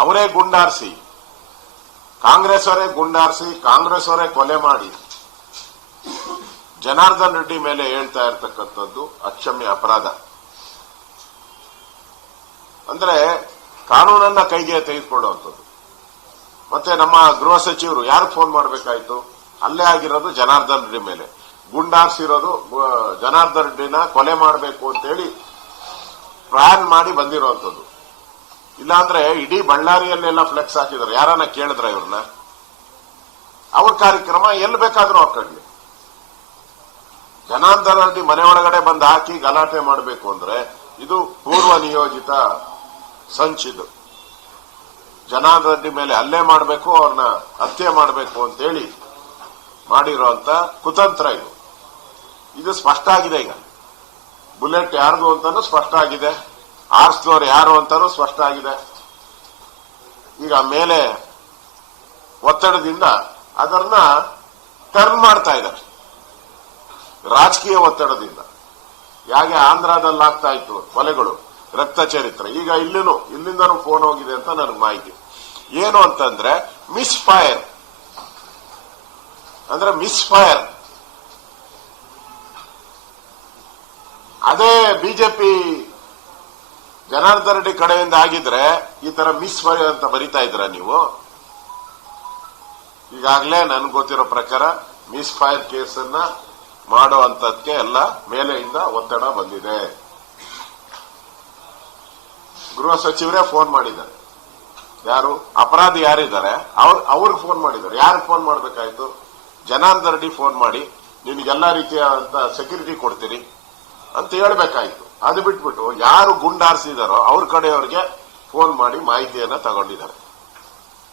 ಅವರೇ ಗುಂಡಾರಿಸಿ, ಕಾಂಗ್ರೆಸ್ ಅವರೇ ಗುಂಡಾರಿಸಿ, ಕಾಂಗ್ರೆಸ್ ಅವರೇ ಕೊಲೆ ಮಾಡಿ ಜನಾರ್ದನ್ ರೆಡ್ಡಿ ಮೇಲೆ ಹೇಳ್ತಾ ಇರ್ತಕ್ಕಂಥದ್ದು ಅಕ್ಷಮ್ಯ ಅಪರಾಧ. ಅಂದ್ರೆ ಕಾನೂನನ್ನ ಕೈಗೆ ತೆಗೆದುಕೊಳ್ಳುವಂಥದ್ದು. ಮತ್ತೆ ನಮ್ಮ ಗೃಹ ಸಚಿವರು ಯಾರು ಫೋನ್ ಮಾಡಬೇಕಾಯ್ತು? ಅಲ್ಲೇ ಆಗಿರೋದು ಜನಾರ್ದನ್ ರೆಡ್ಡಿ ಮೇಲೆ, ಗುಂಡಾರಿಸಿರೋದು ಜನಾರ್ದನ್ ರೆಡ್ಡಿನ ಕೊಲೆ ಮಾಡಬೇಕು ಅಂತೇಳಿ ಪ್ಲಾನ್ ಮಾಡಿ ಬಂದಿರುವಂಥದ್ದು. ಇಲ್ಲಾಂದ್ರೆ ಇಡೀ ಬಳ್ಳಾರಿಯಲ್ಲೆಲ್ಲ ಫ್ಲೆಕ್ಸ್ ಹಾಕಿದ್ರು. ಯಾರನ್ನ ಕೇಳಿದ್ರ ಇವ್ರನ್ನ? ಅವ್ರ ಕಾರ್ಯಕ್ರಮ ಎಲ್ಲಿ ಬೇಕಾದ್ರೂ ಹಾಕೊಳ್ಳಿ. ಜನಾರ್ದನ್ ರೆಡ್ಡಿ ಮನೆ ಒಳಗಡೆ ಬಂದು ಹಾಕಿ ಗಲಾಟೆ ಮಾಡಬೇಕು ಅಂದ್ರೆ ಇದು ಪೂರ್ವ ನಿಯೋಜಿತ ಸಂಚಿದು. ಜನಾರ್ದನ್ ರೆಡ್ಡಿ ಮೇಲೆ ಹಲ್ಲೆ ಮಾಡಬೇಕು, ಅವ್ರನ್ನ ಹತ್ಯೆ ಮಾಡಬೇಕು ಅಂತೇಳಿ ಮಾಡಿರುವಂತ ಕುತಂತ್ರ ಇದು. ಇದು ಸ್ಪಷ್ಟ ಆಗಿದೆ. ಈಗ ಬುಲೆಟ್ ಯಾರ್ದು ಅಂತಾನು ಸ್ಪಷ್ಟ ಆಗಿದೆ, ಆರ್ಸ್ದವ್ರು ಯಾರು ಅಂತಾನು ಸ್ಪಷ್ಟ ಆಗಿದೆ. ಈಗ ಮೇಲೆ ಒತ್ತಡದಿಂದ ಅದನ್ನ ಟರ್ನ್ ಮಾಡ್ತಾ ಇದ್ದಾರೆ, ರಾಜಕೀಯ ಒತ್ತಡದಿಂದ. ಯಾಕೆ ಆಂಧ್ರದಲ್ಲಿ ಆಗ್ತಾ ಇತ್ತು ಕೊಲೆಗಳು, ರಕ್ತ ಚರಿತ್ರೆ, ಈಗ ಇಲ್ಲಿಂದನೂ ಫೋನ್ ಹೋಗಿದೆ ಅಂತ ನನಗೆ ಮಾಹಿತಿ. ಏನು ಅಂತಂದ್ರೆ ಮಿಸ್ ಫೈರ್, ಅಂದ್ರೆ ಮಿಸ್ ಫೈರ್. ಅದೇ ಬಿಜೆಪಿ ಜನಾರ್ದನ್ ರೆಡ್ಡಿ ಕಡೆಯಿಂದ ಆಗಿದ್ರೆ ಈ ತರ ಮಿಸ್ ಫೈರ್ ಅಂತ ಬರೀತಾ ಇದ್ರ ನೀವು? ಈಗಾಗಲೇ ನನ್ಗೆ ಗೊತ್ತಿರೋ ಪ್ರಕಾರ ಮಿಸ್ ಫೈರ್ ಕೇಸನ್ನ ಮಾಡುವಂತದಕ್ಕೆ ಎಲ್ಲ ಮೇಲೆಯಿಂದ ಒತ್ತಡ ಬಂದಿದೆ. ಗೃಹ ಸಚಿವರೇ ಫೋನ್ ಮಾಡಿದ್ದಾರೆ. ಯಾರು ಅಪರಾಧಿ ಯಾರಿದ್ದಾರೆ ಅವ್ರಿಗೆ ಫೋನ್ ಮಾಡಿದ್ದಾರೆ. ಯಾರು ಫೋನ್ ಮಾಡಬೇಕಾಯ್ತು? ಜನಾರ್ದನ್ ರೆಡ್ಡಿ ಫೋನ್ ಮಾಡಿ ನಿನ್ಗೆಲ್ಲಾ ರೀತಿಯಾದಂತ ಸೆಕ್ಯೂರಿಟಿ ಕೊಡ್ತೀರಿ ಅಂತ ಹೇಳ್ಬೇಕಾಯ್ತು. ಅದು ಬಿಟ್ಬಿಟ್ಟು ಯಾರು ಗುಂಡಾರಿಸಿದಾರೋ ಅವ್ರ ಕಡೆಯವ್ರಿಗೆ ಫೋನ್ ಮಾಡಿ ಮಾಹಿತಿಯನ್ನ ತಗೊಂಡಿದ್ದಾರೆ.